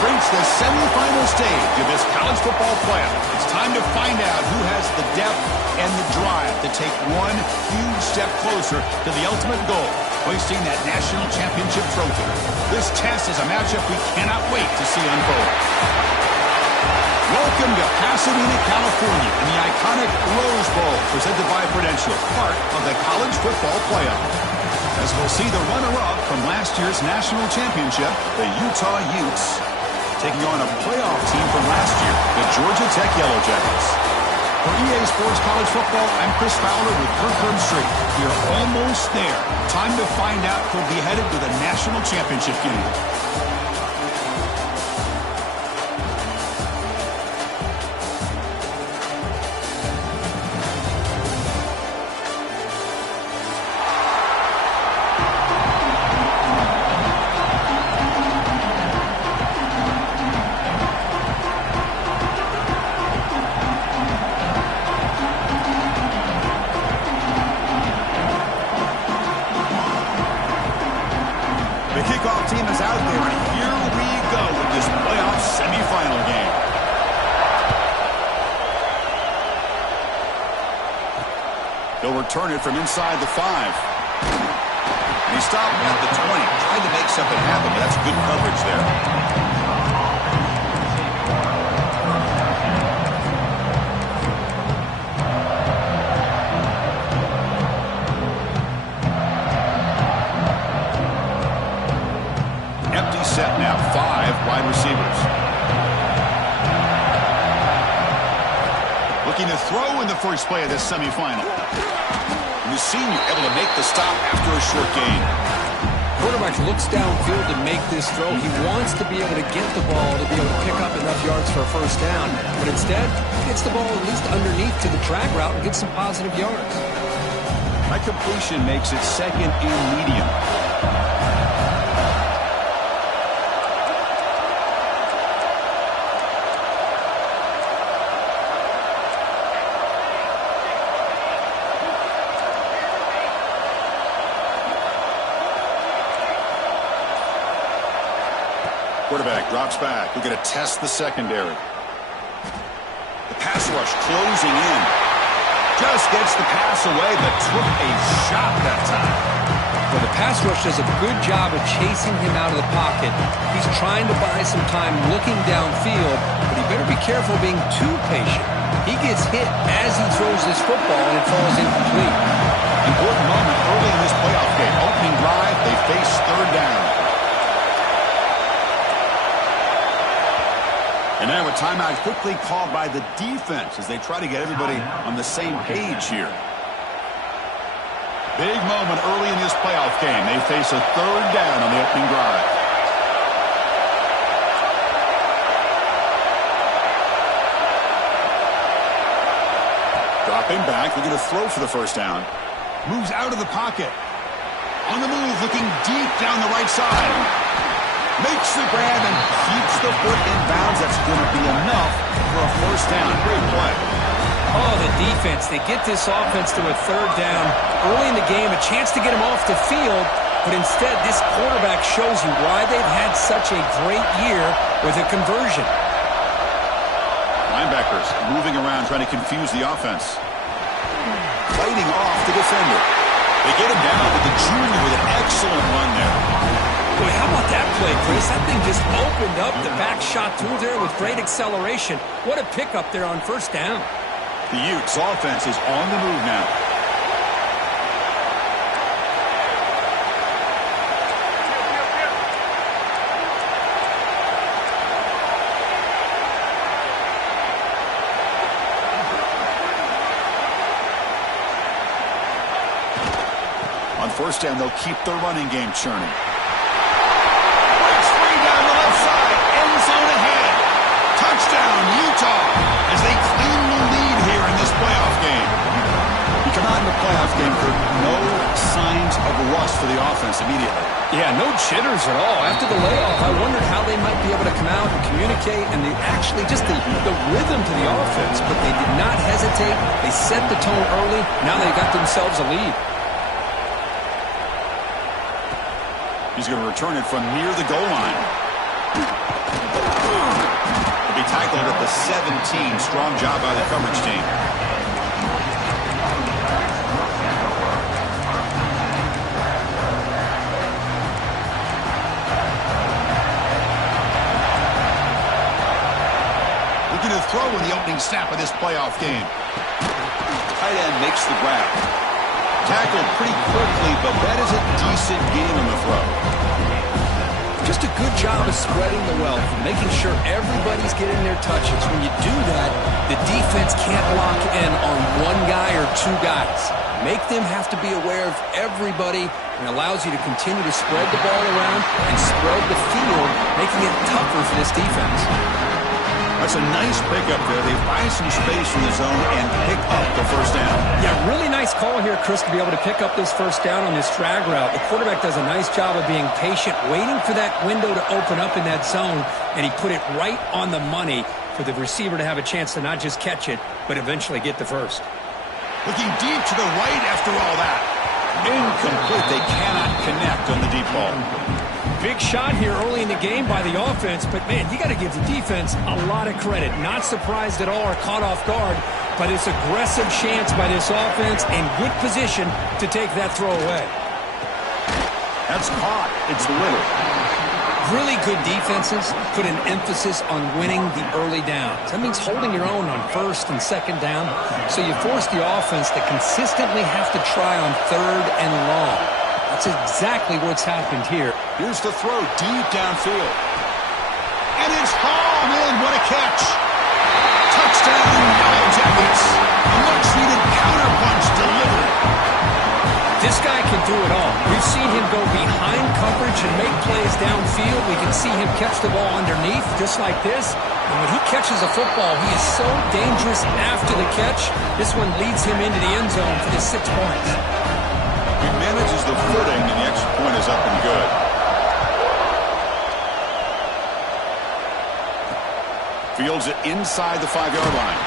We've reached the semifinal stage of this college football playoff. It's time to find out who has the depth and the drive to take one huge step closer to the ultimate goal, hoisting that national championship trophy. This test is a matchup we cannot wait to see unfold. Welcome to Pasadena, California, in the iconic Rose Bowl, presented by Prudential, part of the college football playoff. As we'll see the runner-up from last year's national championship, the Utah Utes, taking on a playoff team from last year, the Georgia Tech Yellow Jackets. For EA Sports College Football, I'm Chris Fowler with Kirkland Street. We're almost there. Time to find out who'll be headed to the national championship game. The kickoff team is out there, and here we go with this playoff semifinal game. They'll return it from inside the 5. And he stopped at the 20, trying to make something happen, but that's good coverage there. Set now, 5 wide receivers. Looking to throw in the first play of this semifinal. And the senior able to make the stop after a short gain. Quarterback looks downfield to make this throw. He wants to be able to get the ball to be able to pick up enough yards for a first down. But instead, gets the ball at least underneath to the drag route and gets some positive yards. That completion makes it second and medium. Quarterback drops back. We're going to test the secondary. The pass rush closing in. Just gets the pass away, but took a shot that time. Well, the pass rush does a good job of chasing him out of the pocket. He's trying to buy some time looking downfield, but he better be careful being too patient. He gets hit as he throws this football, and it falls incomplete. Important moment early in this playoff game. Opening drive, they face third down. And now a timeout quickly called by the defense as they try to get everybody on the same page here. Big moment early in this playoff game. They face a third down on the opening drive. Dropping back, looking to throw for the first down. Moves out of the pocket. On the move, looking deep down the right side. Makes the grab and keeps the foot in bounds. That's going to be enough for a first down. Great play. Oh, the defense. They get this offense to a third down early in the game, a chance to get him off the field, but instead this quarterback shows you why they've had such a great year with a conversion. Linebackers moving around, trying to confuse the offense. Fighting off the defender. They get him down, but the junior with an excellent run there. Boy, how about that play, Chris? That thing just opened up the back shot through there with great acceleration. What a pickup there on first down. The Utes offense is on the move now. On first down, they'll keep their running game churning. Touchdown, Utah, as they claim the lead here in this playoff game. You come out in the playoff game, Kirk, no signs of rust for the offense immediately. Yeah, no jitters at all. After the layoff, I wondered how they might be able to come out and communicate, and they actually just the rhythm to the offense, but they did not hesitate. They set the tone early. Now they got themselves a lead. He's going to return it from near the goal line. 17. Strong job by the coverage team. Looking to throw in the opening snap of this playoff game. Tight end makes the grab. Tackled pretty quickly, but that is a decent gain on the throw. Just a good job of spreading the wealth, making sure everybody's getting their touches. When you do that, the defense can't lock in on one guy or two guys. Make them have to be aware of everybody, and allows you to continue to spread the ball around and spread the field, making it tougher for this defense. That's a nice pickup there. They buy some space in the zone and pick up the first down. Yeah, really nice call here, Chris, to be able to pick up this first down on this drag route. The quarterback does a nice job of being patient, waiting for that window to open up in that zone, and he put it right on the money for the receiver to have a chance to not just catch it, but eventually get the first. Looking deep to the right after all that. Incomplete. They cannot connect on the deep ball. Big shot here early in the game by the offense, but, man, you got to give the defense a lot of credit. Not surprised at all or caught off guard, but it's aggressive chance by this offense and good position to take that throw away. That's caught. It's little. Really good defenses put an emphasis on winning the early downs. That means holding your own on first and second down, so you force the offense to consistently have to try on third and long. That's exactly what's happened here. Here's the throw deep downfield. And it's hauled in. What a catch. Touchdown, Yellow Jackets. A much-needed counterpunch delivered. This guy can do it all. We've seen him go behind coverage and make plays downfield. We can see him catch the ball underneath just like this. And when he catches a football, he is so dangerous after the catch. This one leads him into the end zone for the 6 points. He manages the footing, and the extra point is up and good. Fields it inside the 5-yard line.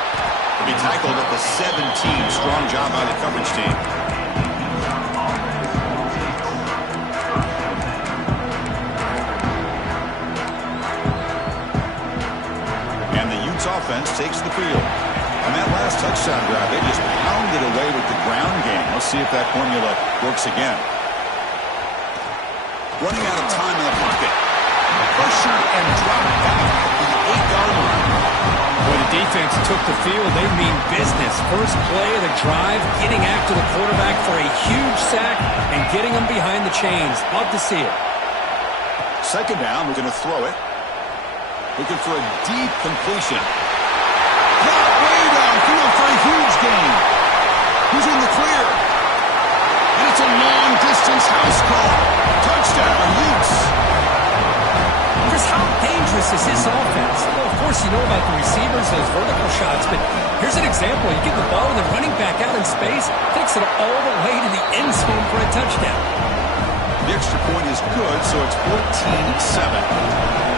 He'll be tackled at the 17. Strong job by the coverage team. And the Utes offense takes the field. On that last touchdown drive, they just pounded away with the ground game. Let's see if that formula works again. Running out of time in the pocket. Pressure and drop back at the 8-yard line. When the defense took the field, they mean business. First play of the drive, getting after the quarterback for a huge sack and getting him behind the chains. Love to see it. Second down, we're going to throw it. Looking for a deep completion. Got way downfield for a huge gain. He's in the clear. And it's a long-distance house call. Touchdown, Utes. Chris, how dangerous is this offense? Well, of course, you know about the receivers, those vertical shots, but here's an example. You get the ball and the running back out in space, takes it all the way to the end zone for a touchdown. The extra point is good, so it's 14-7.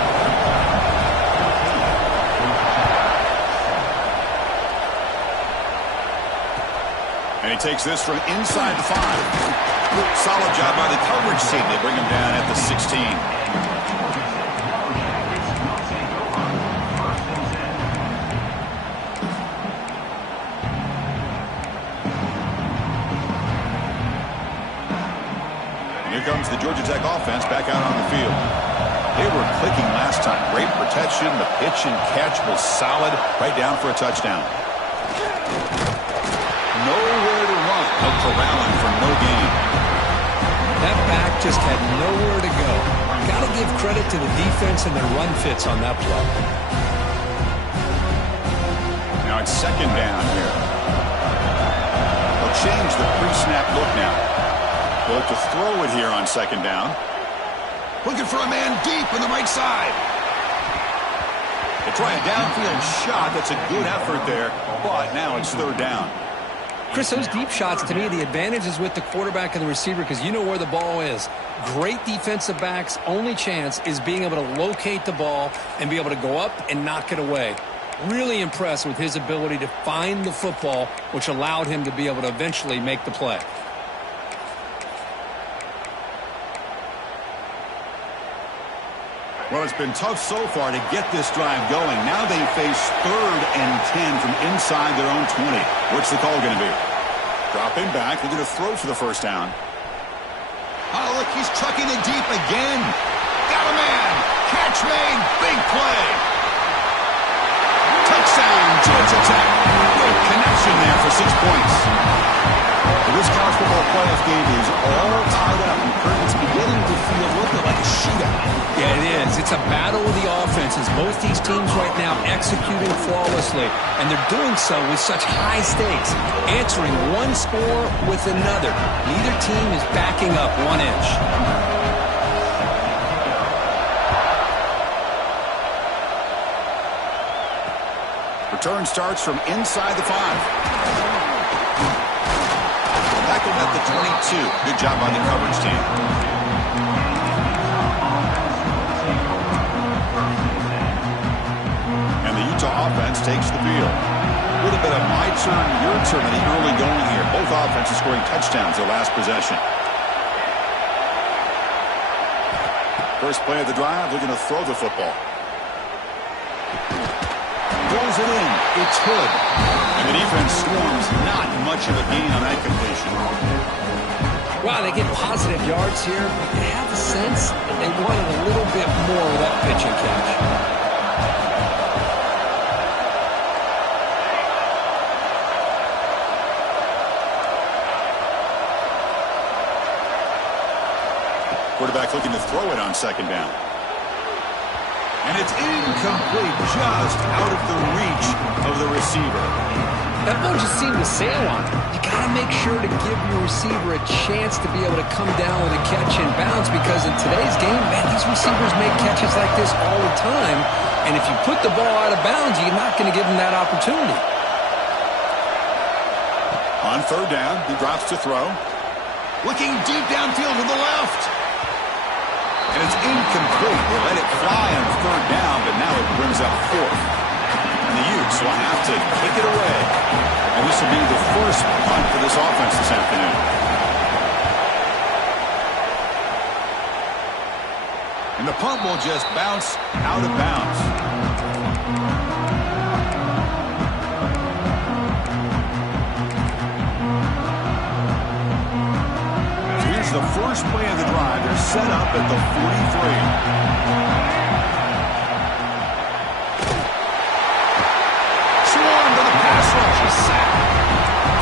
And he takes this from inside the 5. Solid job by the coverage team. They bring him down at the 16. And here comes the Georgia Tech offense back out on the field. They were clicking last time. Great protection. The pitch and catch was solid. Right down for a touchdown. Nowhere to run. No corralling for no gain. That back just had nowhere to go. Got to give credit to the defense and their run fits on that play. Now it's second down here. They'll change the pre-snap look now. They'll look to throw it here on second down. Looking for a man deep on the right side. They try a downfield shot. That's a good effort there, but now it's third down. Chris, those deep shots, to me, the advantage is with the quarterback and the receiver because you know where the ball is. Great defensive backs' only chance is being able to locate the ball and be able to go up and knock it away. Really impressed with his ability to find the football, which allowed him to be able to eventually make the play. Well, it's been tough so far to get this drive going. Now they face 3rd and 10 from inside their own 20. What's the call going to be? Dropping back. They're going to throw for the first down. Oh, look, he's trucking it deep again. Got a man. Catch made. Big play. Touchdown, Georgia Tech. Good connection there for 6 points. This college football playoff game is all tied up, and Curtin's beginning to feel a little bit like a shootout. Yeah, it is. It's a battle of the offenses. Both these teams right now executing flawlessly, and they're doing so with such high stakes, answering one score with another. Neither team is backing up 1 inch. Return starts from inside the 5. Tackled at the 22. Good job by the coverage team. And the Utah offense takes the field. A little bit of my turn, your turn in the early going here. Both offenses scoring touchdowns their last possession. First play of the drive, they're going to throw the football. Throws it in. It's Hood. And the defense swarms. Not much of a gain on that completion. Wow, they get positive yards here, but they have a sense that they wanted a little bit more with that pitch and catch. Quarterback looking to throw it on second down. And it's incomplete, just out of the reach of the receiver. That ball just seemed to sail on him. You got to make sure to give your receiver a chance to be able to come down with a catch and bounce, because in today's game, man, these receivers make catches like this all the time. And if you put the ball out of bounds, you're not going to give them that opportunity. On third down, he drops to throw. Looking deep downfield to the left. And it's incomplete. They let it fly on third down, but now it brings up 4th. And the Utes will have to kick it away. And this will be the first punt for this offense this afternoon. And the punt will just bounce out of bounds. So here's the first play of the drive. They're set up at the 43.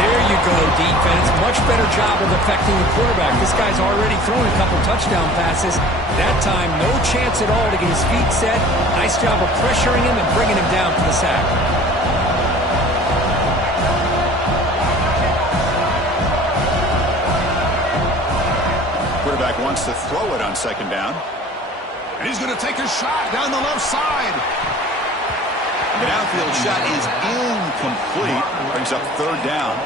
There you go, defense. Much better job of affecting the quarterback. This guy's already thrown a couple touchdown passes. That time, no chance at all to get his feet set. Nice job of pressuring him and bringing him down for the sack. Quarterback wants to throw it on second down. And he's going to take a shot down the left side. The downfield shot is incomplete. Brings up third down.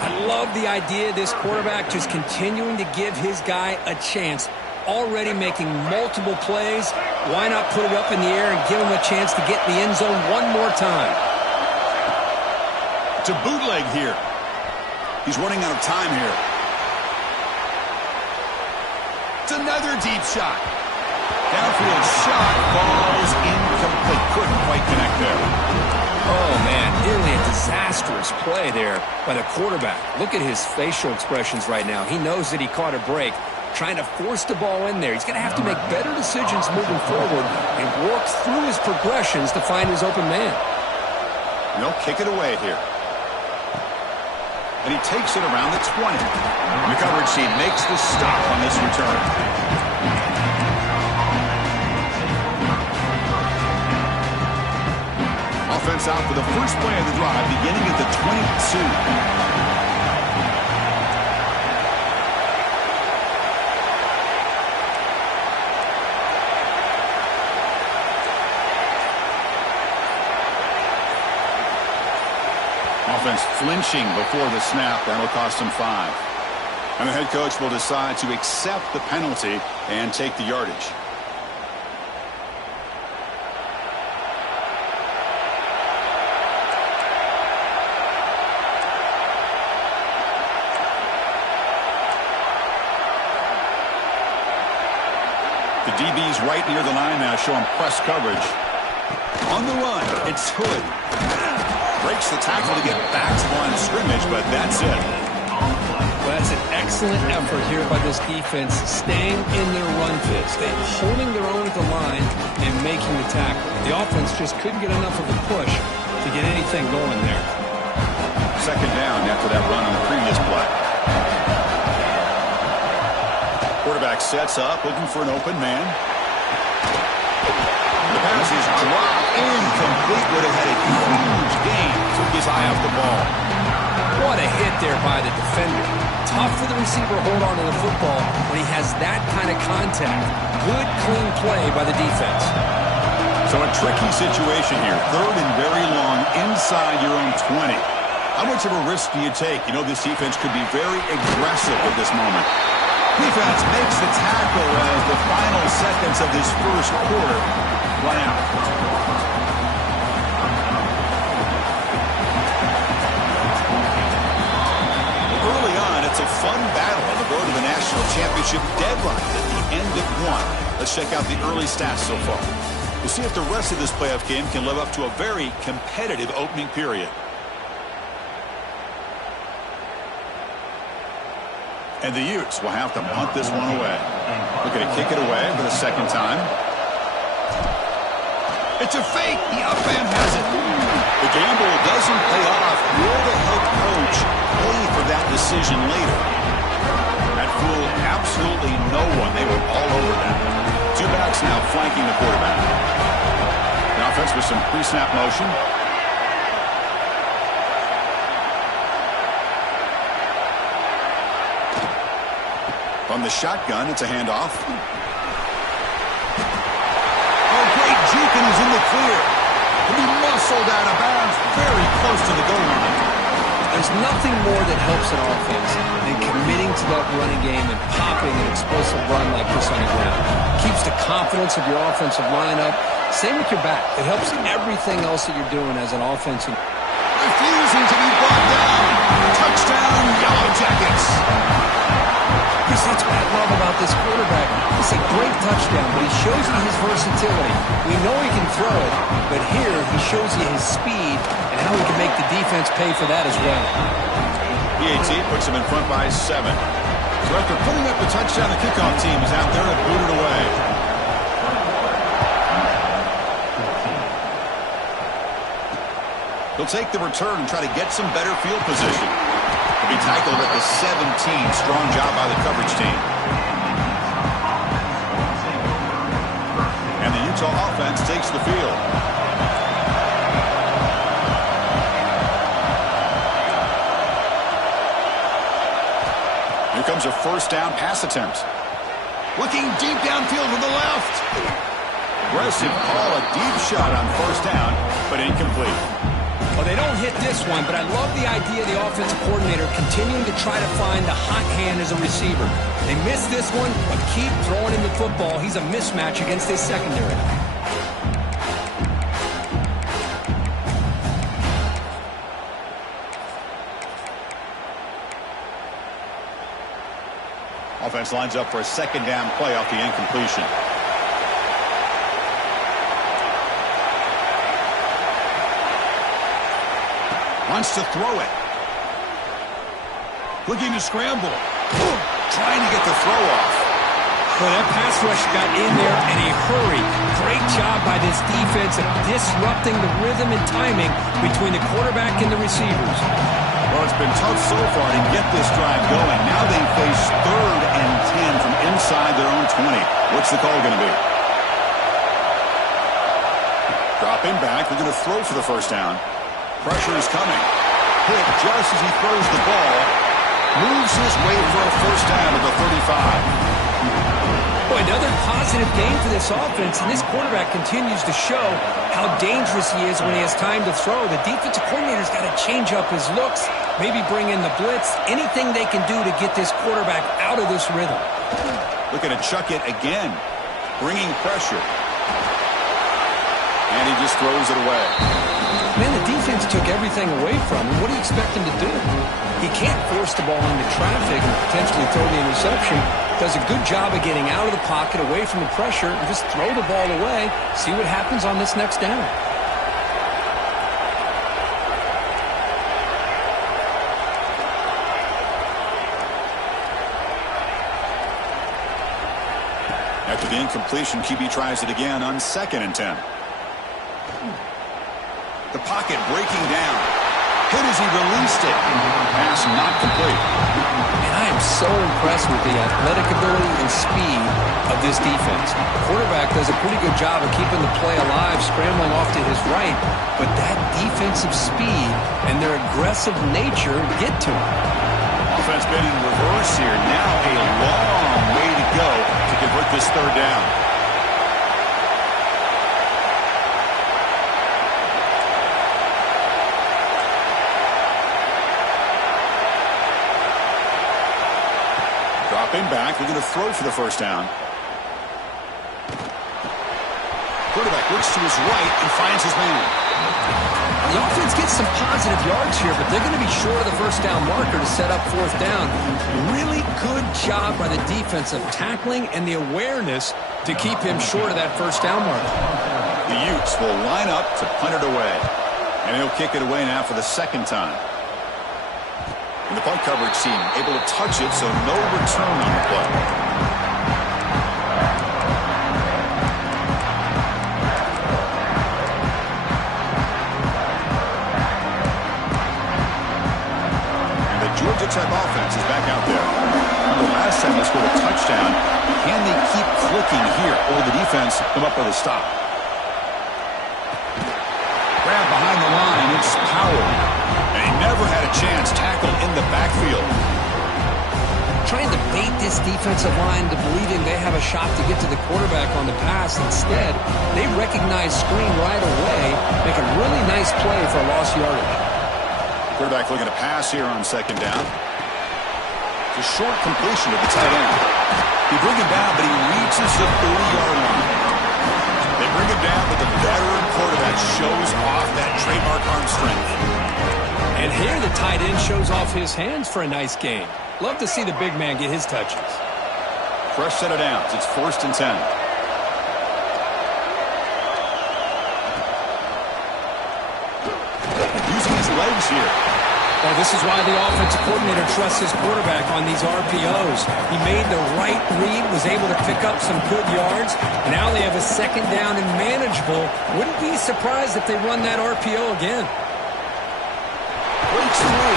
I love the idea of this quarterback just continuing to give his guy a chance. Already making multiple plays. Why not put it up in the air and give him a chance to get in the end zone one more time? To bootleg here. He's running out of time here. It's another deep shot. Downfield shot falls incomplete. Couldn't quite connect there. Oh, man, nearly a disastrous play there by the quarterback. Look at his facial expressions right now. He knows that he caught a break, trying to force the ball in there. He's going to have to make better decisions moving forward and work through his progressions to find his open man. And they'll kick it away here. And he takes it around the 20. And the coverage team makes the stop on this return. Offense out for the first play of the drive, beginning at the 22. Offense flinching before the snap. That'll cost him 5. And the head coach will decide to accept the penalty and take the yardage. The DB's right near the line now, showing press coverage. On the run, it's Hood. Breaks the tackle to get back to the line of scrimmage, but that's it. Well, that's an excellent effort here by this defense, staying in their run fits. They're holding their own at the line and making the tackle. The offense just couldn't get enough of a push to get anything going there. Second down after that run on the previous play. Quarterback sets up, looking for an open man. The pass is dropped incomplete. Would have had a huge gain. Took his eye off the ball. What a hit there by the defender. Tough for the receiver to hold on to the football when he has that kind of contact. Good, clean play by the defense. So a tricky situation here. Third and very long inside your own 20. How much of a risk do you take? You know this defense could be very aggressive at this moment. Defense makes the tackle as the final seconds of this first quarter run out. Early on, it's a fun battle on the road to the national championship deadline at the end of one. Let's check out the early stats so far. We'll see if the rest of this playoff game can live up to a very competitive opening period. And the Utes will have to punt this one away. Looking to kick it away for the second time. It's a fake. The up man has it. The gamble doesn't pay off. Will the head coach pay for that decision later? That fooled absolutely no one. They were all over that. Two backs now flanking the quarterback. The offense with some pre-snap motion. From the shotgun, it's a handoff. Oh, great juke, and he's in the clear. He'll be muscled out of bounds very close to the goal line. There's nothing more that helps an offense than committing to that running game and popping an explosive run like this on the ground. Keeps the confidence of your offensive lineup. Same with your back. It helps everything else that you're doing as an offensive. Refusing to be brought down. Touchdown, Yellow Jackets. That's what I love about this quarterback. It's a great touchdown, but he shows you his versatility. We know he can throw it, but here he shows you his speed and how he can make the defense pay for that as well. PAT puts him in front by 7. So after putting up the touchdown, the kickoff team is out there to boot it away. He'll take the return and try to get some better field position. Be tackled at the 17. Strong job by the coverage team. And the Utah offense takes the field. Here comes a first down pass attempt. Looking deep downfield to the left. Aggressive call, a deep shot on first down, but incomplete. Well, they don't hit this one, but I love the idea of the offensive coordinator continuing to try to find the hot hand as a receiver. They missed this one, but keep throwing him the football. He's a mismatch against his secondary. Offense lines up for a second down play off the incompletion. Wants to throw it. Looking to scramble. Trying to get the throw off. Well, that pass rush got in there in a hurry. Great job by this defense of disrupting the rhythm and timing between the quarterback and the receivers. Well, it's been tough so far to get this drive going. Now they face 3rd and 10 from inside their own 20. What's the call going to be? Dropping back. They're going to throw for the first down. Pressure is coming. Hit just as he throws the ball. Moves his way for a first down at the 35. Boy, another positive game for this offense, and this quarterback continues to show how dangerous he is when he has time to throw. The defensive coordinator's got to change up his looks, maybe bring in the blitz, anything they can do to get this quarterback out of this rhythm. Looking to chuck it again, bringing pressure. And he just throws it away. Man, the defense took everything away from him. What do you expect him to do? He can't force the ball into traffic and potentially throw the interception. does a good job of getting out of the pocket, away from the pressure, and just throw the ball away. See what happens on this next down. After the incompletion, QB tries it again on 2nd and 10. The pocket breaking down. Hit as he released it. Pass not complete. And I am so impressed with the athletic ability and speed of this defense. The quarterback does a pretty good job of keeping the play alive, scrambling off to his right, but that defensive speed and their aggressive nature get to him. Offense been in reverse here. Now a long way to go to convert this 3rd down. Dropping back, looking to throw for the 1st down. Quarterback looks to his right and finds his man. The offense gets some positive yards here, but they're going to be short of the 1st down marker to set up 4th down. Really good job by the defense of tackling and the awareness to keep him short of that 1st down marker. The Utes will line up to punt it away. And he'll kick it away now for the 2nd time. And the punt coverage team able to touch it, so no return on the play. Georgia Tech offense is back out there. Remember last time they scored a touchdown. Can they keep clicking here, or the defense come up with a stop? Grab behind the line, it's Powell. And he never had a chance tackled in the backfield. Trying to bait this defensive line to believing they have a shot to get to the quarterback on the pass. Instead, they recognize screen right away, make a really nice play for a lost yardage. Quarterback looking to pass here on 2nd down. It's a short completion to the tight end. They bring him down, but he reaches the 30-yard line. They bring him down, but the veteran quarterback shows off that trademark arm strength. And here the tight end shows off his hands for a nice gain. Love to see the big man get his touches. Fresh set of downs. It's 1st and 10. Using his legs here. Well, this is why the offensive coordinator trusts his quarterback on these RPOs. He made the right read, was able to pick up some good yards. Now they have a 2nd down and manageable. Wouldn't be surprised if they run that RPO again. Breaks away.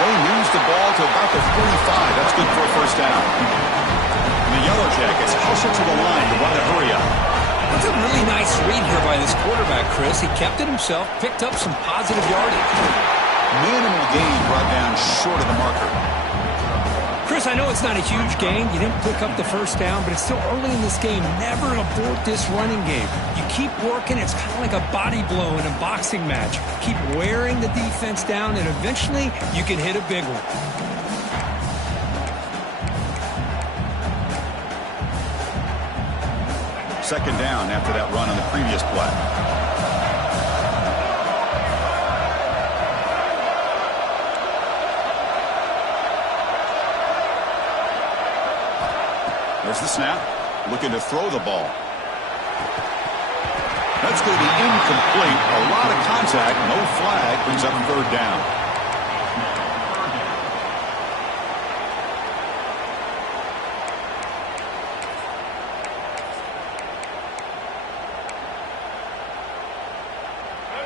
They moves the ball to about the 45. That's good for a 1st down. And the Yellow Jackets hustle to the line to run the hurry up. That's a really nice read here by this quarterback, Chris. He kept it himself, picked up some positive yardage. Minimal gain brought down short of the marker. Chris, I know it's not a huge gain. You didn't pick up the 1st down, but it's still early in this game. Never abort this running game. You keep working. It's kind of like a body blow in a boxing match. Keep wearing the defense down, and eventually you can hit a big one. Second down after that run on the previous play. There's the snap. Looking to throw the ball. That's going to be incomplete. A lot of contact. No flag. Brings up 3rd down.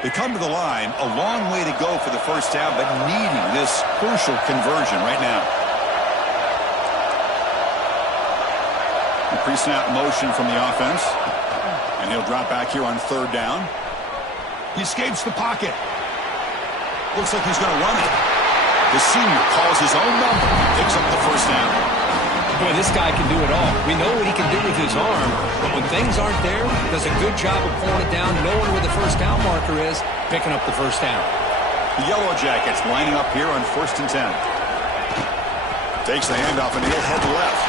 They come to the line, a long way to go for the 1st down, but needing this crucial conversion right now. The pre-snap motion from the offense. And he'll drop back here on 3rd down. He escapes the pocket. Looks like he's going to run it. The senior calls his own number, picks up the 1st down. Boy, this guy can do it all. We know what he can do with his arm, but when things aren't there, does a good job of pulling it down, knowing where the 1st down marker is, picking up the 1st down. The Yellow Jackets lining up here on 1st and 10. Takes the handoff and he'll head left.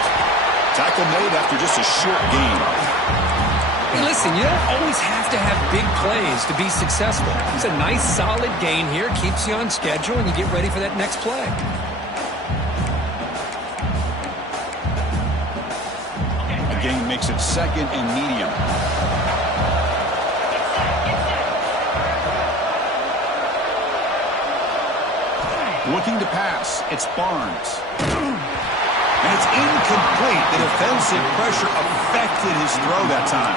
Tackle made after just a short gain. Hey, listen, you don't always have to have big plays to be successful. It's a nice, solid gain here, keeps you on schedule, and you get ready for that next play. and makes it 2nd and medium. Looking to pass. It's Barnes. And it's incomplete. The defensive pressure affected his throw that time.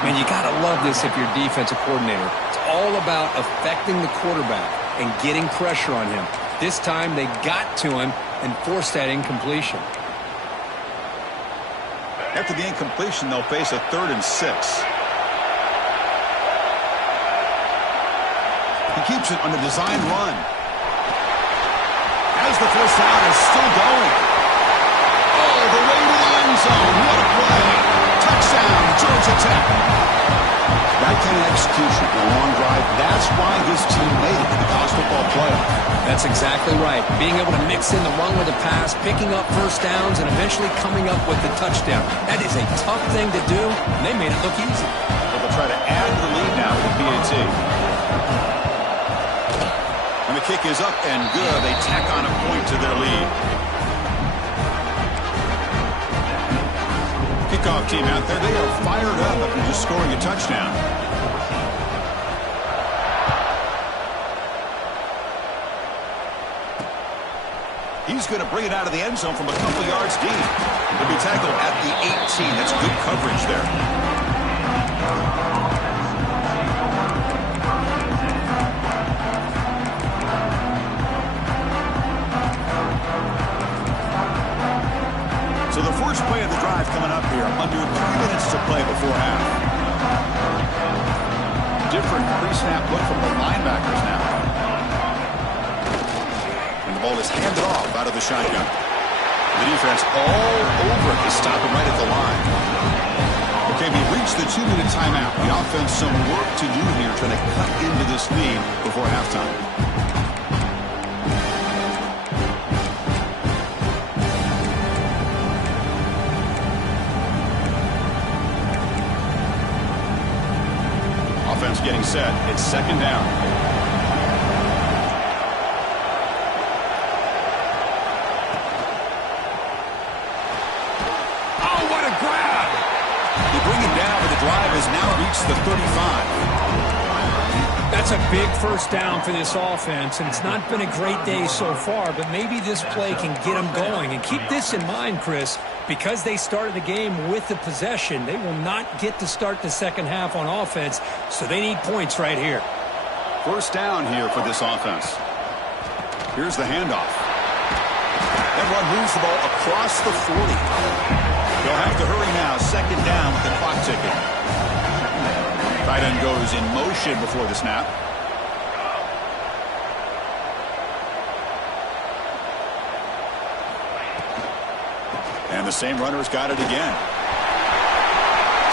Man, you got to love this if you're a defensive coordinator. It's all about affecting the quarterback and getting pressure on him. This time they got to him and forced that incompletion. After the incompletion, they'll face a 3rd and 6. He keeps it on a design run. As the first down is still going. Oh, the way to the end zone. What a play. Touchdown, Georgia Tech. That kind of execution on a long drive, that's why this team made it to the college football playoff. That's exactly right. Being able to mix in the run with the pass, picking up first downs, and eventually coming up with the touchdown. That is a tough thing to do, and they made it look easy. But they'll try to add to the lead now with the PAT. And the kick is up and good. They tack on a point to their lead. Kickoff team out there, they are fired up after just scoring a touchdown. He's going to bring it out of the end zone from a couple yards deep. He'll be tackled at the 18. That's good coverage there. So the first play of the drive coming up here, under 3 minutes to play before half. Different pre-snap look from the linebackers now. And the ball is handed off out of the shotgun. The defense all over it to stop him right at the line. Okay, we've reached the 2-minute timeout. The offense some work to do here trying to cut into this lead before halftime. Offense getting set. It's 2nd down. Oh, what a grab! They bring it down, but the drive has now reached the 35. That's a big first down for this offense, and it's not been a great day so far, but maybe this play can get them going. And keep this in mind, Chris, because they started the game with the possession, they will not get to start the second half on offense, so they need points right here. First down here for this offense. Here's the handoff. Everyone moves the ball across the 40. They'll have to hurry now. 2nd down with the clock ticking. Tight end goes in motion before the snap. And the same runner's got it again.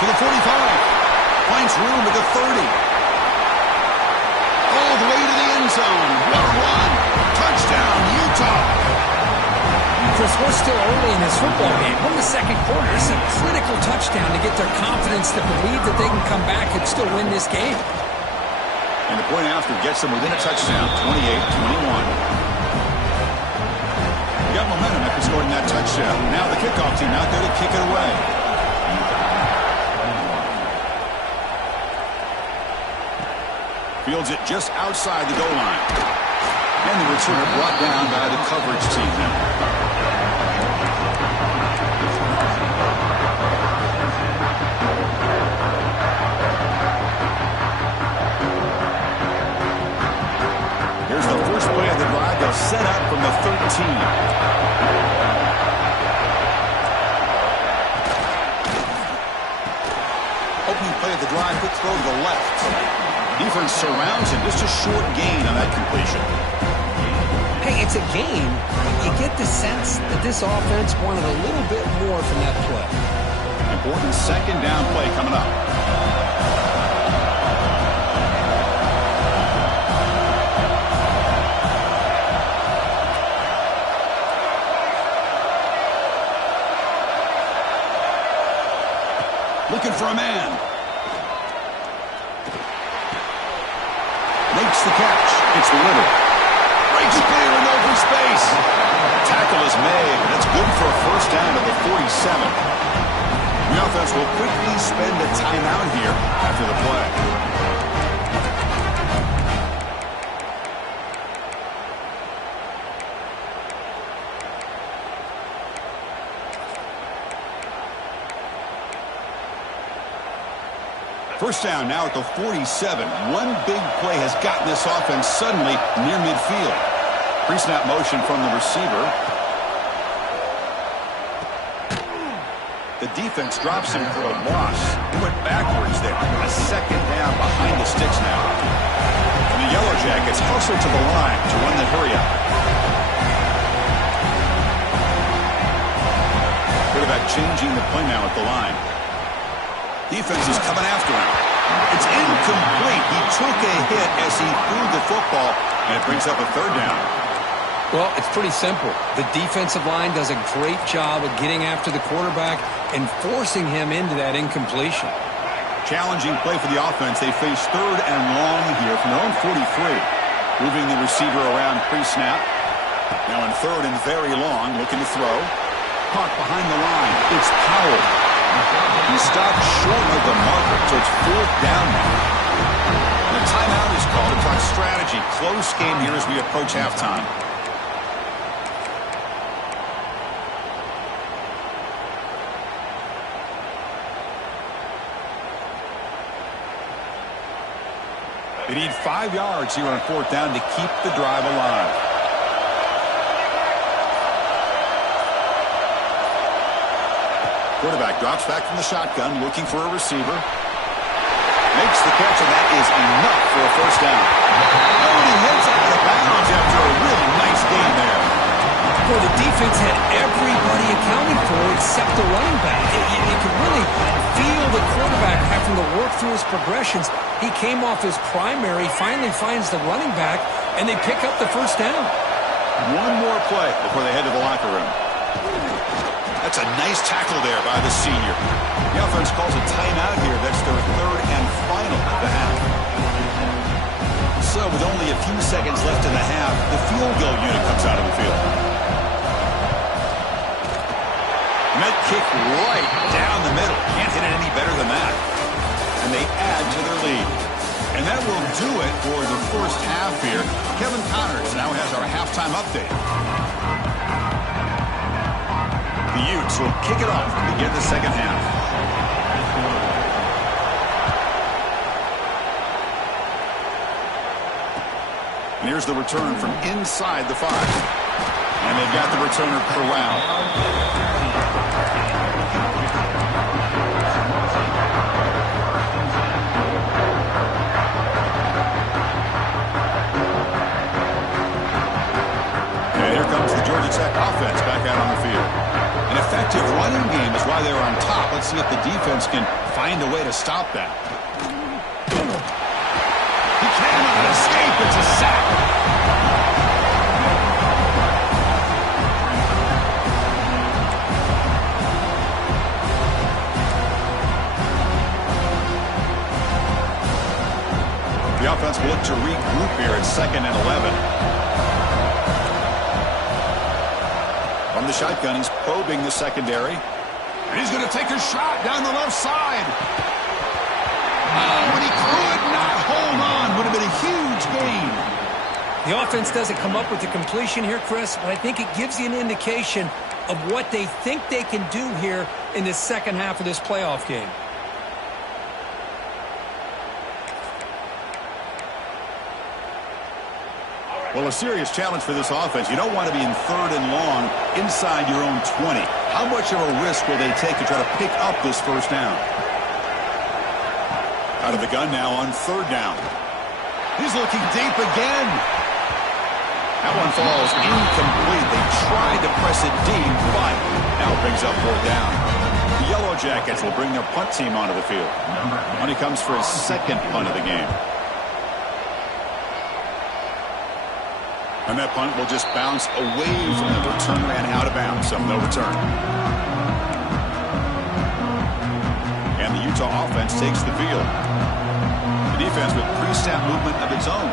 To the 45. Finds room at the 30. All the way to the end zone. What a run. Touchdown, Utah. Chris, we're still early in this football game. We're in the second quarter. This is a critical touchdown to get their confidence to believe that they can come back and still win this game. And the point after gets them within a touchdown, 28-21. Got momentum after scoring that touchdown. Now the kickoff team out there to kick it away. Fields it just outside the goal line. And the returner brought down by the coverage team now. Here's the first play of the drive. They'll set up from the 13. Opening play of the drive, quick throw to the left. Defense surrounds him. Just a short gain on that completion. Hey, it's a game. You get the sense that this offense wanted a little bit more from that play. Important 2nd down play coming up. Looking for a man. Makes the catch. It's Little. Breaks clear in open space. Tackle is made. That's good for a first down at the 47. The offense will quickly spend a timeout here after the play. First down now at the 47. One big play has gotten this offense suddenly near midfield. Pre-snap motion from the receiver. The defense drops him for a loss. He went backwards there. A second down behind the sticks now. And the Yellow Jackets hustle to the line to run the hurry-up. Quarterback changing the play now at the line. Defense is coming after him. It's incomplete. He took a hit as he threw the football, and it brings up a third down. Well, it's pretty simple. The defensive line does a great job of getting after the quarterback and forcing him into that incompletion. Challenging play for the offense. They face third and long here from their own 43. Moving the receiver around pre-snap. Now in third and very long, looking to throw. Caught behind the line. It's Powell. He stopped short of the marker, so it's fourth down now. And a timeout is called to talk strategy. Close game here as we approach halftime. They need 5 yards here on fourth down to keep the drive alive. Quarterback drops back from the shotgun, looking for a receiver. Makes the catch, and that is enough for a first down. Oh, and he heads out of bounds after a really nice gain there. Well, the defense had everybody accounting for except the running back. You could really feel the quarterback having to work through his progressions. He came off his primary, finally finds the running back, and they pick up the first down. One more play before they head to the locker room. That's a nice tackle there by the senior. The offense calls a timeout here. That's their third and final of the half. So with only a few seconds left in the half, the field goal unit comes out of the field. And that kick right down the middle. Can't hit it any better than that. And they add to their lead. And that will do it for the first half here. Kevin Connors now has our halftime update. The Utes will kick it off to begin the second half. And here's the return from inside the 5. And they've got the returner Corral. And here comes the Georgia Tech offense back out on the field. An effective running game is why they're on top. Let's see if the defense can find a way to stop that. He cannot escape. It's a sack. The offense will look to regroup here at 2nd and 11. From the shotgun, he's probing the secondary. And he's going to take a shot down the left side. Oh, and he could not hold on. Would have been a huge gain. The offense doesn't come up with the completion here, Chris, but I think it gives you an indication of what they think they can do here in the second half of this playoff game. Well, a serious challenge for this offense. You don't want to be in third and long inside your own 20. How much of a risk will they take to try to pick up this first down? Out of the gun now on third down. He's looking deep again. That one falls incomplete. They tried to press it deep, but now it brings up fourth down. The Yellow Jackets will bring their punt team onto the field. And he comes for his second punt of the game. And that punt will just bounce away from the returner and out of bounds, so no return. And the Utah offense takes the field. The defense with pre-snap movement of its own.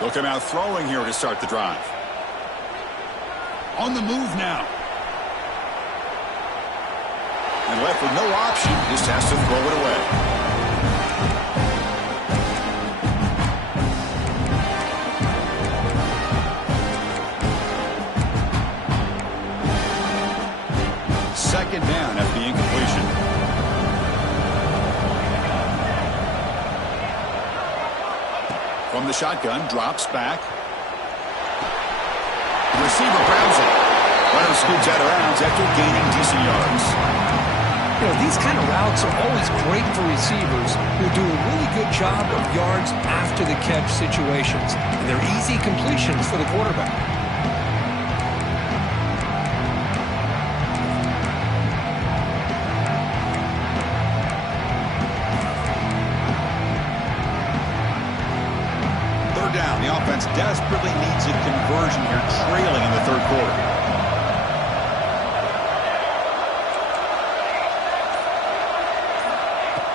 They'll come out throwing here to start the drive. On the move now. And left with no option, just has to throw it away. Second down after the incompletion. From the shotgun, drops back. The receiver grabs it. Runner scoots out of bounds after gaining decent yards. You know, these kind of routes are always great for receivers who do a really good job of yards after the catch situations. And they're easy completions for the quarterback. Third down. The offense desperately needs a conversion here, trailing in the third quarter.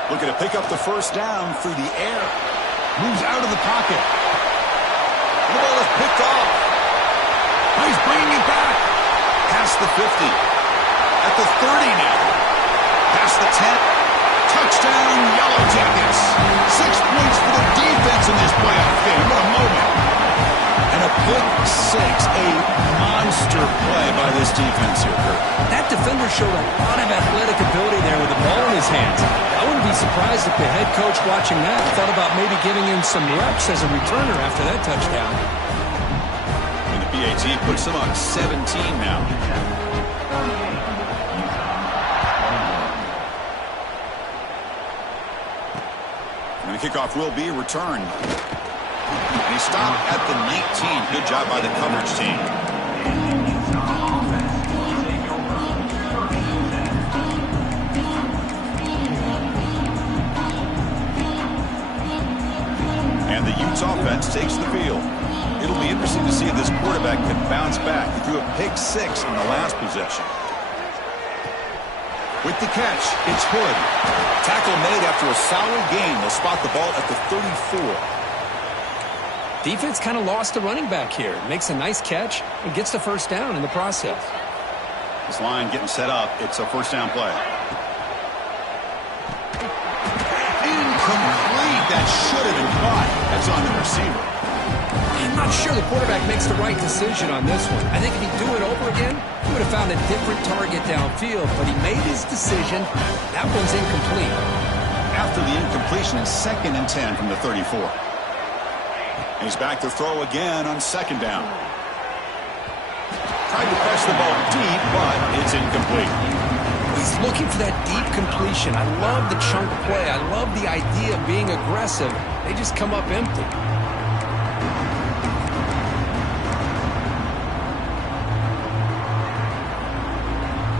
Looking to pick up the first down through the air. Moves out of the pocket. The ball is picked off. He's bringing it back. Past the 50. At the 30 now. Past the 10. Touchdown, Yellow Jackets. 6 points for the defense in this playoff game. What a moment. And a pick six. A monster play by this defense here, Kurt. That defender showed a lot of athletic ability there with the ball in his hands. I wouldn't be surprised if the head coach watching that thought about maybe giving him some reps as a returner after that touchdown. And the PAT puts them on 17 now. And the kickoff will be returned. And he stopped at the 19. Good job by the coverage team. And the Utes offense takes the field. It'll be interesting to see if this quarterback can bounce back. He threw a pick six in the last possession. With the catch, it's Hood. Tackle made after a solid gain. They'll spot the ball at the 34. Defense kind of lost the running back here. Makes a nice catch and gets the first down in the process. This line getting set up. It's a first down play. Incomplete. That should have been caught. That's on the receiver. I'm not sure the quarterback makes the right decision on this one. I think if he'd do it over again, he would have found a different target downfield, but he made his decision. That one's incomplete. After the incompletion, is 2nd and 10 from the 34. He's back to throw again on second down. Tried to press the ball deep, but it's incomplete. He's looking for that deep completion. I love the chunk play. I love the idea of being aggressive. They just come up empty.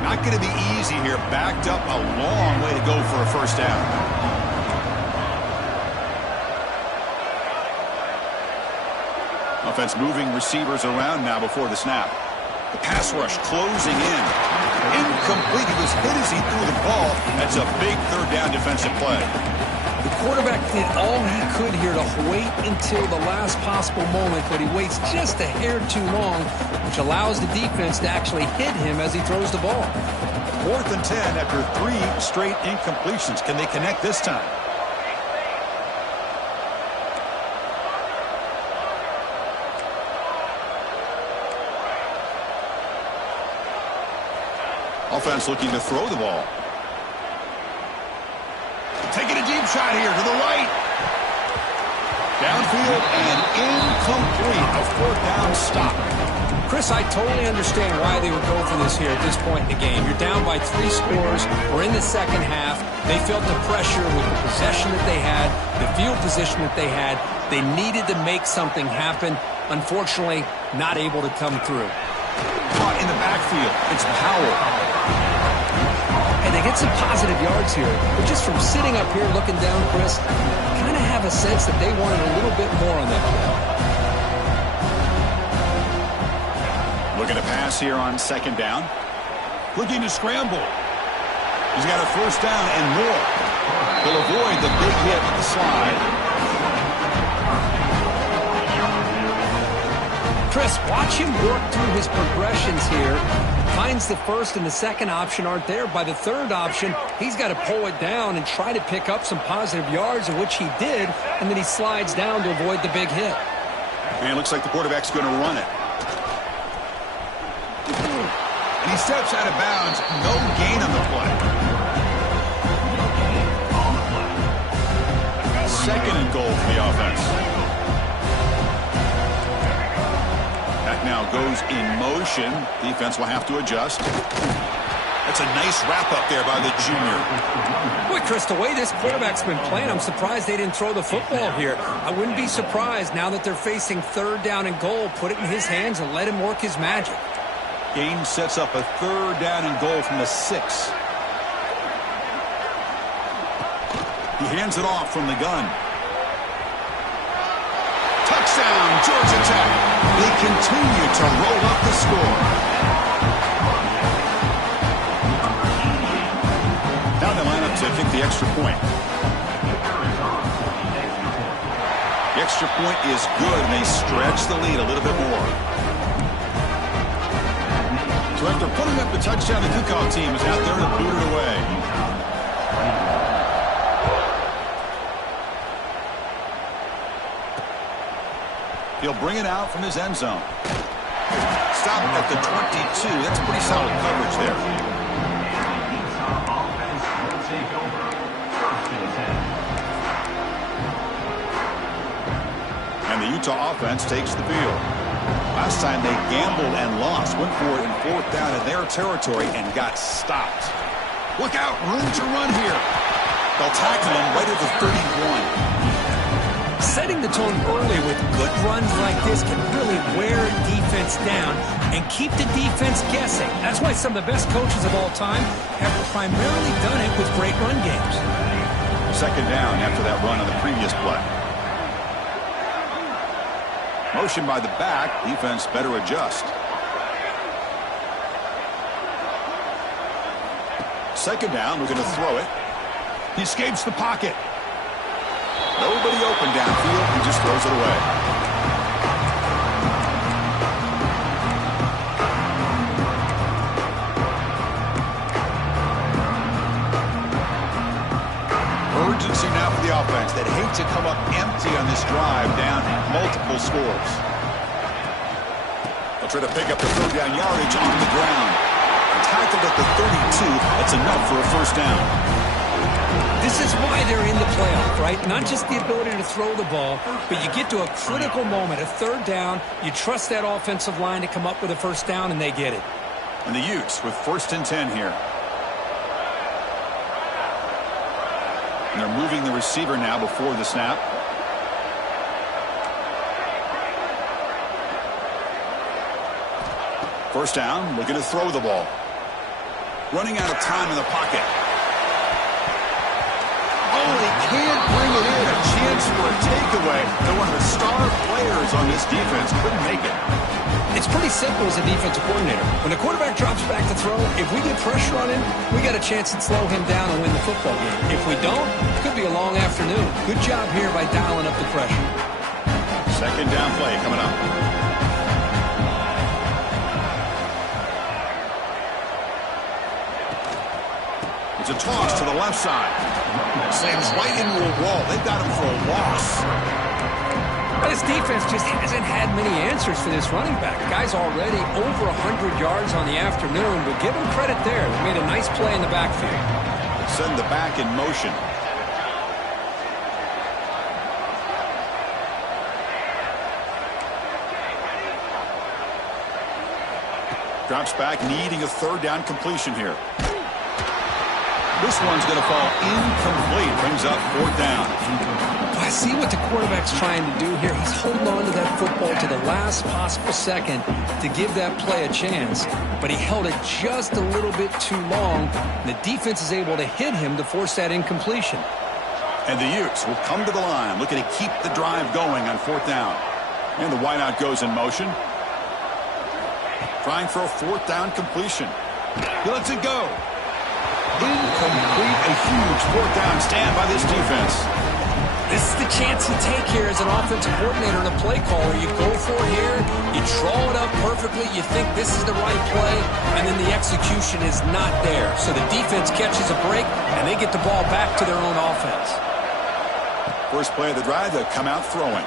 Not going to be easy here. Backed up a long way to go for a first down. Offense moving receivers around now before the snap. The pass rush closing in. Incomplete. He was hit as he threw the ball. That's a big third down defensive play. The quarterback did all he could here to wait until the last possible moment, but he waits just a hair too long, which allows the defense to actually hit him as he throws the ball. 4th and 10 after 3 straight incompletions. Can they connect this time? Offense looking to throw the ball. Taking a deep shot here to the right. Downfield and incomplete. A 4th down stop. Chris, I totally understand why they would go for this here at this point in the game. You're down by 3 scores. We're in the second half. They felt the pressure with the possession that they had, the field position that they had. They needed to make something happen. Unfortunately, not able to come through. Caught in the backfield. It's Powell. And they get some positive yards here. But just from sitting up here looking down, Chris, kind of have a sense that they wanted a little bit more on that play. Looking to pass here on second down. Looking to scramble. He's got a first down and more. He'll avoid the big hit with the slide. Chris, watch him work through his progressions here. Finds the first and the second option aren't there. By the third option, he's got to pull it down and try to pick up some positive yards, of which he did, and then he slides down to avoid the big hit. And it looks like the quarterback's going to run it. And he steps out of bounds. No gain on the play. Second and goal for the offense. That now goes in motion. Defense will have to adjust. That's a nice wrap-up there by the junior. Boy, Chris, the way this quarterback's been playing, I'm surprised they didn't throw the football here. I wouldn't be surprised now that they're facing third down and goal. Put it in his hands and let him work his magic. Game sets up a third down and goal from the 6. He hands it off from the gun. Touchdown, Georgia Tech. They continue to roll up the score. Now they line up to kick the extra point. The extra point is good, and they stretch the lead a little bit more. So after putting up the touchdown, the kickoff team is out there to boot it away. He'll bring it out from his end zone. Stop at the 22. That's pretty solid coverage there. And the Utah offense takes the field. Last time they gambled and lost. Went for it in fourth down in their territory and got stopped. Look out, room to run here. They'll tackle him right at the 31. Setting the tone early with good runs like this can really wear a defense down and keep the defense guessing. That's why some of the best coaches of all time have primarily done it with great run games. Second down after that run on the previous play. Motion by the back. Defense better adjust. Second down. We're going to throw it. He escapes the pocket. Nobody open downfield. He just throws it away. Urgency now for the offense that hate to come up empty on this drive, down multiple scores. They'll try to pick up the third down yardage on the ground. Tackled at the 32. That's enough for a first down. This is why they're in the playoff, right? Not just the ability to throw the ball, but you get to a critical moment, a third down. You trust that offensive line to come up with a first down, and they get it. And the Utes with 1st and 10 here. And they're moving the receiver now before the snap. First down, looking to throw the ball. Running out of time in the pocket. Oh, they can't bring it in. A chance for a takeaway. They're one of the star players on this defense. Couldn't make it. It's pretty simple as a defensive coordinator. When the quarterback drops back to throw, if we get pressure on him, we got a chance to slow him down and win the football game. If we don't, it could be a long afternoon. Good job here by dialing up the pressure. Second down play coming up. It's a toss to the left side. Slams right into a wall. They've got him for a loss. This defense just hasn't had many answers for this running back. The guy's already over 100 yards on the afternoon, but give him credit there. They made a nice play in the backfield. Send the back in motion. Drops back, needing a third down completion here. This one's going to fall incomplete. Brings up fourth down. I see what the quarterback's trying to do here. He's holding on to that football to the last possible second to give that play a chance. But he held it just a little bit too long. And the defense is able to hit him to force that incompletion. And the Utes will come to the line, looking to keep the drive going on fourth down. And the wideout goes in motion. Trying for a fourth down completion. He lets it go. Incomplete. A huge fourth down stand by this defense. This is the chance you take here as an offensive coordinator and a play caller. You go for it here, you draw it up perfectly, you think this is the right play, and then the execution is not there. So the defense catches a break, and they get the ball back to their own offense. First play of the drive, they'll come out throwing.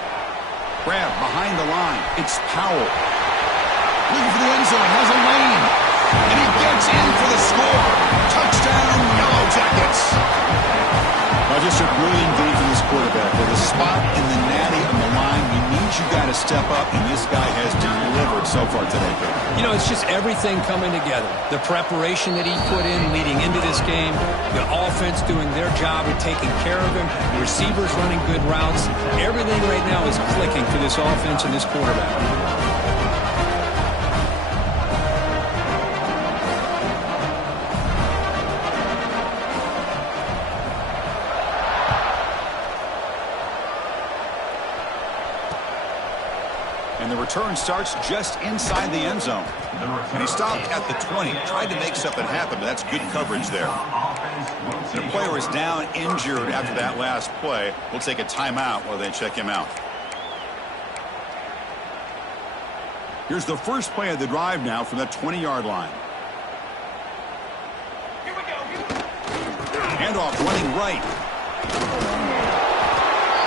Grab behind the line. It's Powell. Looking for the end zone. Has a lane. And he gets in for the score. Touchdown, Yellow Jackets. Well, just a brilliant game for this quarterback. With a spot in the natty on the line, he needs you guys to step up, and this guy has delivered so far today. You know, it's just everything coming together. The preparation that he put in leading into this game, the offense doing their job of taking care of him, the receivers running good routes. Everything right now is clicking for this offense and this quarterback. And the return starts just inside the end zone. And he stopped at the 20. Tried to make something happen, but that's good coverage there. The player is down injured after that last play. We'll take a timeout while they check him out. Here's the first play of the drive now from the 20-yard line. Handoff running right.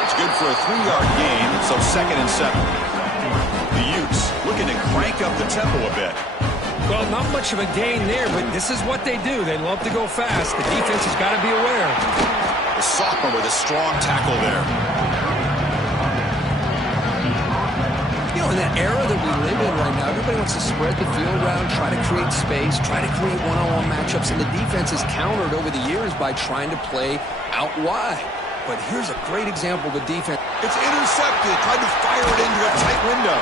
It's good for a 3-yard gain, so 2nd and 7. The Utes looking to crank up the tempo a bit. Well, not much of a gain there, but this is what they do. They love to go fast. The defense has got to be aware. The sophomore with a strong tackle there. You know, in that era that we live in right now, everybody wants to spread the field around, try to create space, try to create one-on-one matchups, and the defense is countered over the years by trying to play out wide. But here's a great example of the defense. It's intercepted. Tried to fire it into a tight window.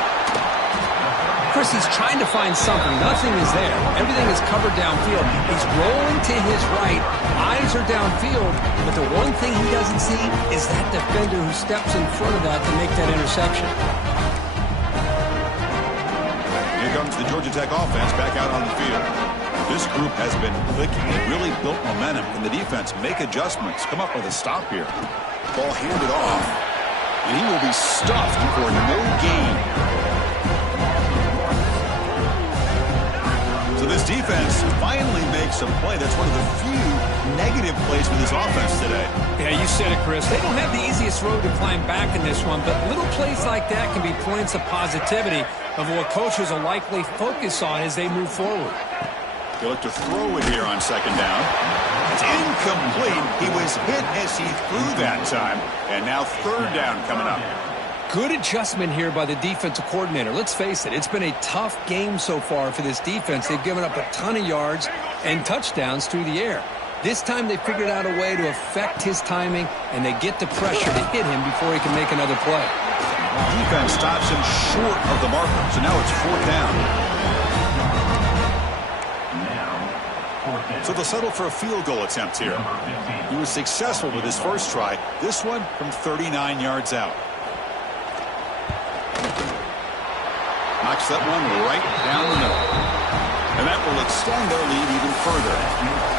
Chris, he's trying to find something. Nothing is there. Everything is covered downfield. He's rolling to his right. Eyes are downfield. But the one thing he doesn't see is that defender who steps in front of that to make that interception. Here comes the Georgia Tech offense back out on the field. This group has been clicking. They really built momentum. Can the defense make adjustments? Come up with a stop here. Ball handed off. And he will be stuffed for no gain. So this defense finally makes a play. That's one of the few negative plays for this offense today. Yeah, you said it, Chris. They don't have the easiest road to climb back in this one, but little plays like that can be points of positivity of what coaches will likely focus on as they move forward. They look to throw it here on 2nd down. It's incomplete. He was hit as he threw that time. And now 3rd down coming up. Good adjustment here by the defensive coordinator. Let's face it, it's been a tough game so far for this defense. They've given up a ton of yards and touchdowns through the air. This time they figured out a way to affect his timing, and they get the pressure to hit him before he can make another play. Defense stops him short of the marker, so now it's 4th down. So they'll settle for a field goal attempt here. He was successful with his first try. This one from 39 yards out. Knocks that one right down the middle. And that will extend their lead even further.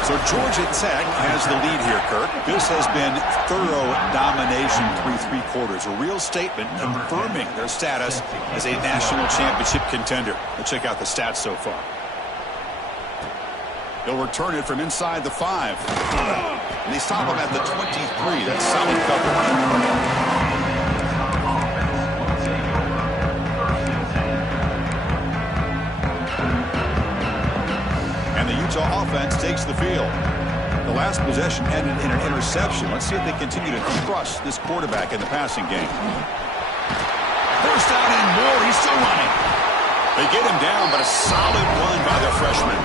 So Georgia Tech has the lead here, Kirk. This has been thorough domination through 3 quarters. A real statement confirming their status as a national championship contender. Let's check out the stats so far. They'll return it from inside the 5. And they stop him at the 23. That's solid coverage. And the Utah offense takes the field. The last possession ended in an interception. Let's see if they continue to crush this quarterback in the passing game. First down and more. He's still running. They get him down, but a solid run by the freshman.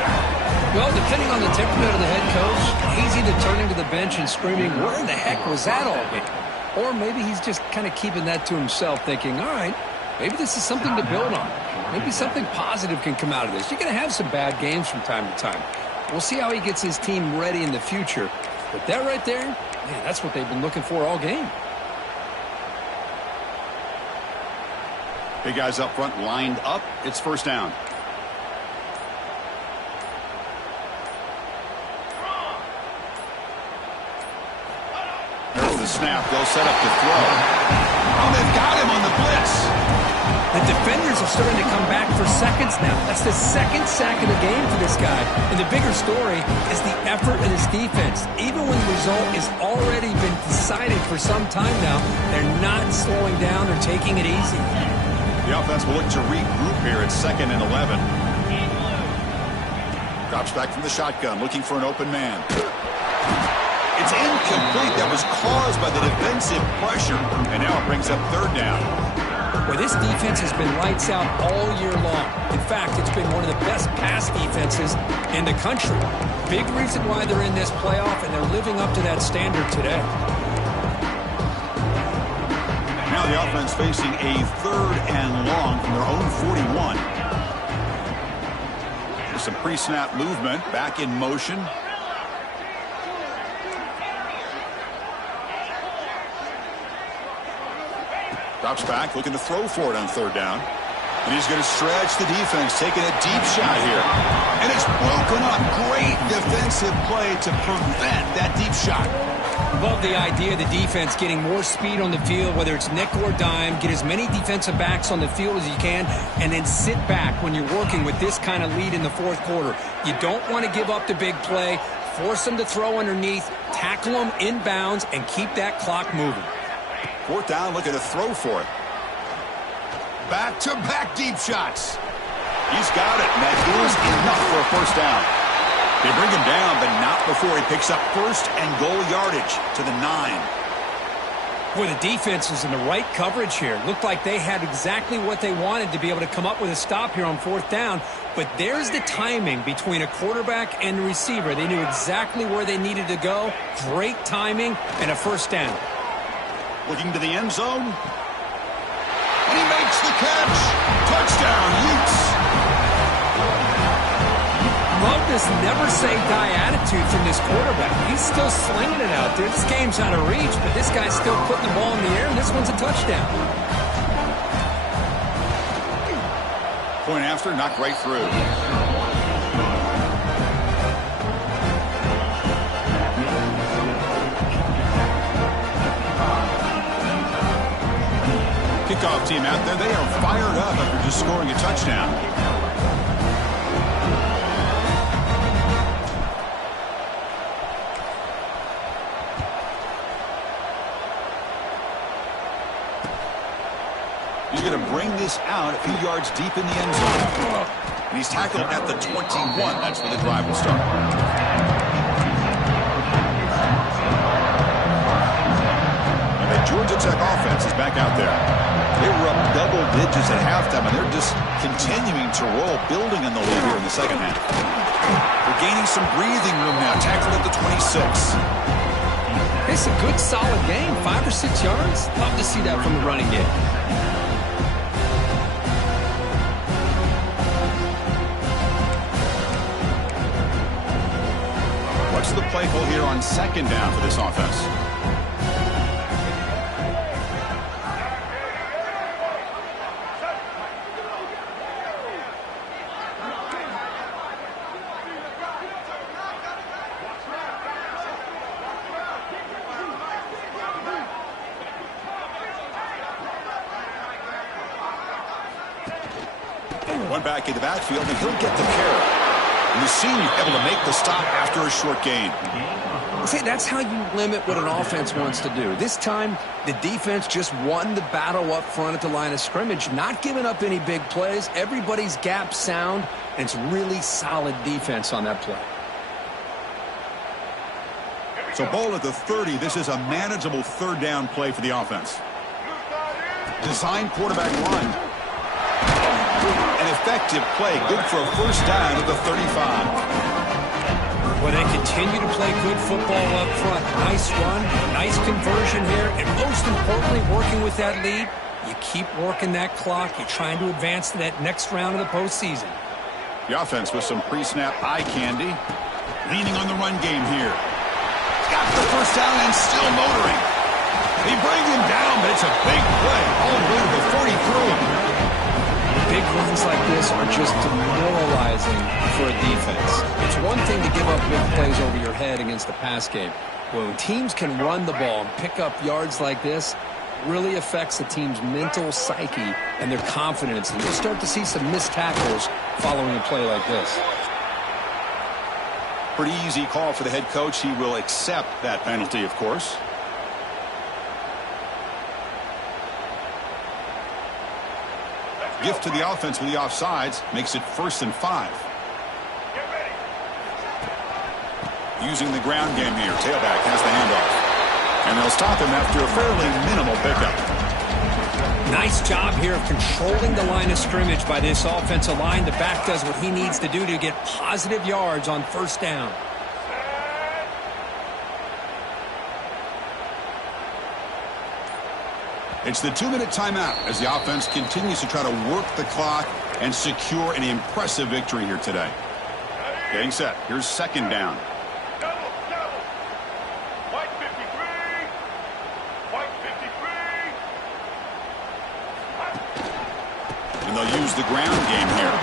Well, depending on the temperament of the head coach, he's either turning to the bench and screaming, where in the heck was that all game? Or maybe he's just kind of keeping that to himself, thinking, all right, maybe this is something to build on. Maybe something positive can come out of this. You're going to have some bad games from time to time. We'll see how he gets his team ready in the future. But that right there, man, that's what they've been looking for all game. Big guys up front lined up. It's first down. There's the the snap. They'll set up the throw. Oh, they've got him on the blitz. The defenders are starting to come back for seconds now. That's the second sack of the game for this guy. And the bigger story is the effort of this defense. Even when the result has already been decided for some time now, they're not slowing down or taking it easy. The offense will look to regroup here at 2nd and 11. Drops back from the shotgun, looking for an open man. It's incomplete. That was caused by the defensive pressure. And now it brings up 3rd down. Well, this defense has been lights out all year long. In fact, it's been one of the best pass defenses in the country. Big reason why they're in this playoff, and they're living up to that standard today. Now the offense facing a 3rd and long from their own 41. There's some pre-snap movement, back in motion. Drops back, looking to throw for it on 3rd down. And he's going to stretch the defense, taking a deep shot here. And it's broken up. Great defensive play to prevent that deep shot. Love the idea of the defense getting more speed on the field, whether it's nickel or dime. Get as many defensive backs on the field as you can, and then sit back when you're working with this kind of lead in the 4th quarter. You don't want to give up the big play. Force them to throw underneath, tackle them inbounds, and keep that clock moving. 4th down, looking to throw for it. Back-to-back deep shots. He's got it, and that is enough for a 1st down. They bring him down, but not before he picks up 1st and goal yardage to the 9. Boy, the defense was in the right coverage here. Looked like they had exactly what they wanted to be able to come up with a stop here on 4th down. But there's the timing between a quarterback and the receiver. They knew exactly where they needed to go. Great timing and a 1st down. Looking to the end zone. And he makes the catch. Touchdown, Utes. Love this never-say-die attitude from this quarterback. He's still slinging it out there. This game's out of reach, but this guy's still putting the ball in the air, and this one's a touchdown. Point after, knocked right through. Kickoff team out there, they are fired up after just scoring a touchdown. He's going to bring this out a few yards deep in the end zone. And he's tackled at the 21. That's where the drive will start. And the Georgia Tech offense is back out there. They were up double digits at halftime, and they're just continuing to roll, building on the lead here in the 2nd half. They're gaining some breathing room now, tackled at the 26. It's a good, solid game. 5 or 6 yards. Love to see that from the running game. What's the play call here on 2nd down for this offense? One back in the backfield, and he'll get the carry. And the senior able to make the stop after a short gain. See, that's how you limit what an offense wants to do. This time, the defense just won the battle up front at the line of scrimmage, not giving up any big plays. Everybody's gap sound, and it's really solid defense on that play. So ball at the 30. This is a manageable 3rd down play for the offense. Design quarterback run. An effective play, good for a 1st down at the 35. Well, they continue to play good football up front. Nice run, nice conversion here, and most importantly, working with that lead, you keep working that clock. You're trying to advance to that next round of the postseason. The offense with some pre-snap eye candy, leaning on the run game here. Got the 1st down and still motoring. They bring him down, but it's a big play all the way to the 43. Big runs like this are just demoralizing for a defense. It's one thing thing to give up big plays over your head against the pass game. When teams can run the ball and pick up yards like this, it really affects the team's mental psyche and their confidence. And you'll start to see some missed tackles following a play like this. Pretty easy call for the head coach. He will accept that penalty, of course. Gift to the offense with the offsides makes it 1st and 5. Using the ground game here. Tailback has the handoff. And they'll stop him after a fairly minimal pickup. Nice job here of controlling the line of scrimmage by this offensive line. The back does what he needs to do to get positive yards on 1st down. It's the 2-minute timeout as the offense continues to try to work the clock and secure an impressive victory here today. Getting set. Here's 2nd down. And they'll use the ground game here.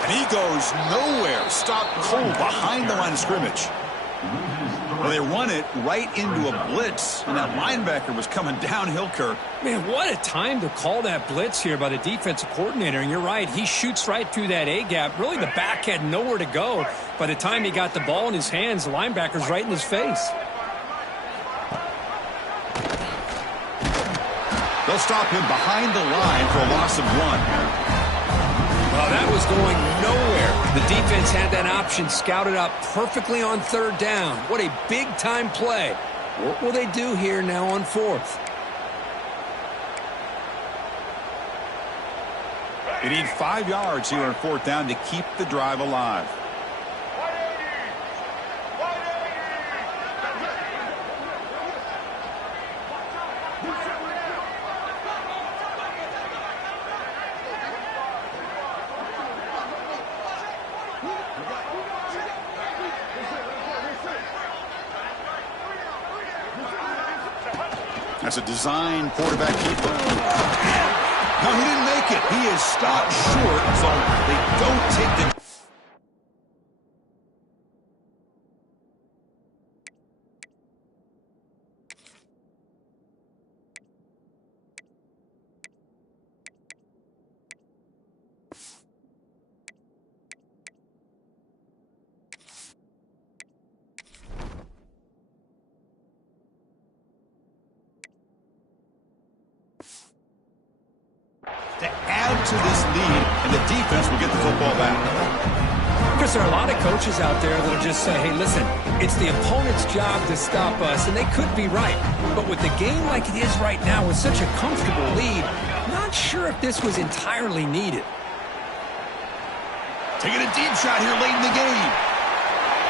And he goes nowhere. Stopped cold behind the line of scrimmage. Well, they run it right into a blitz, and that linebacker was coming downhill, Kirk. Man, what a time to call that blitz here by the defensive coordinator. And you're right, he shoots right through that A-gap. Really, the back had nowhere to go. By the time he got the ball in his hands, the linebacker's right in his face. They'll stop him behind the line for a loss of 1. Well, that was going nowhere. The defense had that option scouted up perfectly on 3rd down. What a big-time play. What will they do here now on 4th? They need 5 yards here on 4th down to keep the drive alive. That's a design quarterback keeper. No, he didn't make it. He is stopped short, so they don't take the... to add to this lead, and the defense will get the football back. Chris, there are a lot of coaches out there that will just say, hey, listen, it's the opponent's job to stop us, and they could be right. But with the game like it is right now with such a comfortable lead, not sure if this was entirely needed. Taking a deep shot here late in the game.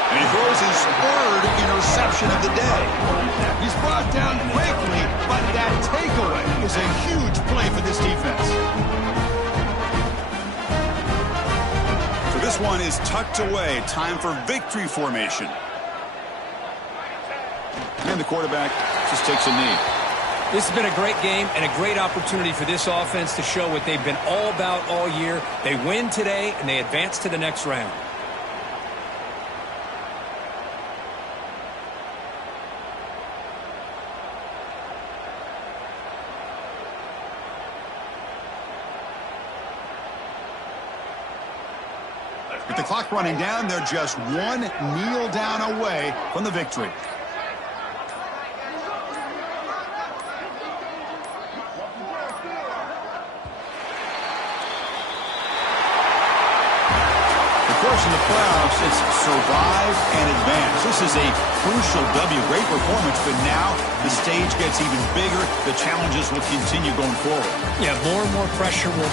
And he throws his 3rd interception of the day. He's brought down quickly, but that takeaway is a huge play for this defense. So this one is tucked away. Time for victory formation. And the quarterback just takes a knee. This has been a great game and a great opportunity for this offense to show what they've been all about all year. They win today, and they advance to the next round. With the clock running down, they're just 1 kneel down away from the victory. Of course, in the playoffs, it's survive and advance. This is a crucial W. Great performance, but now the stage gets even bigger. The challenges will continue going forward. Yeah, more and more pressure will...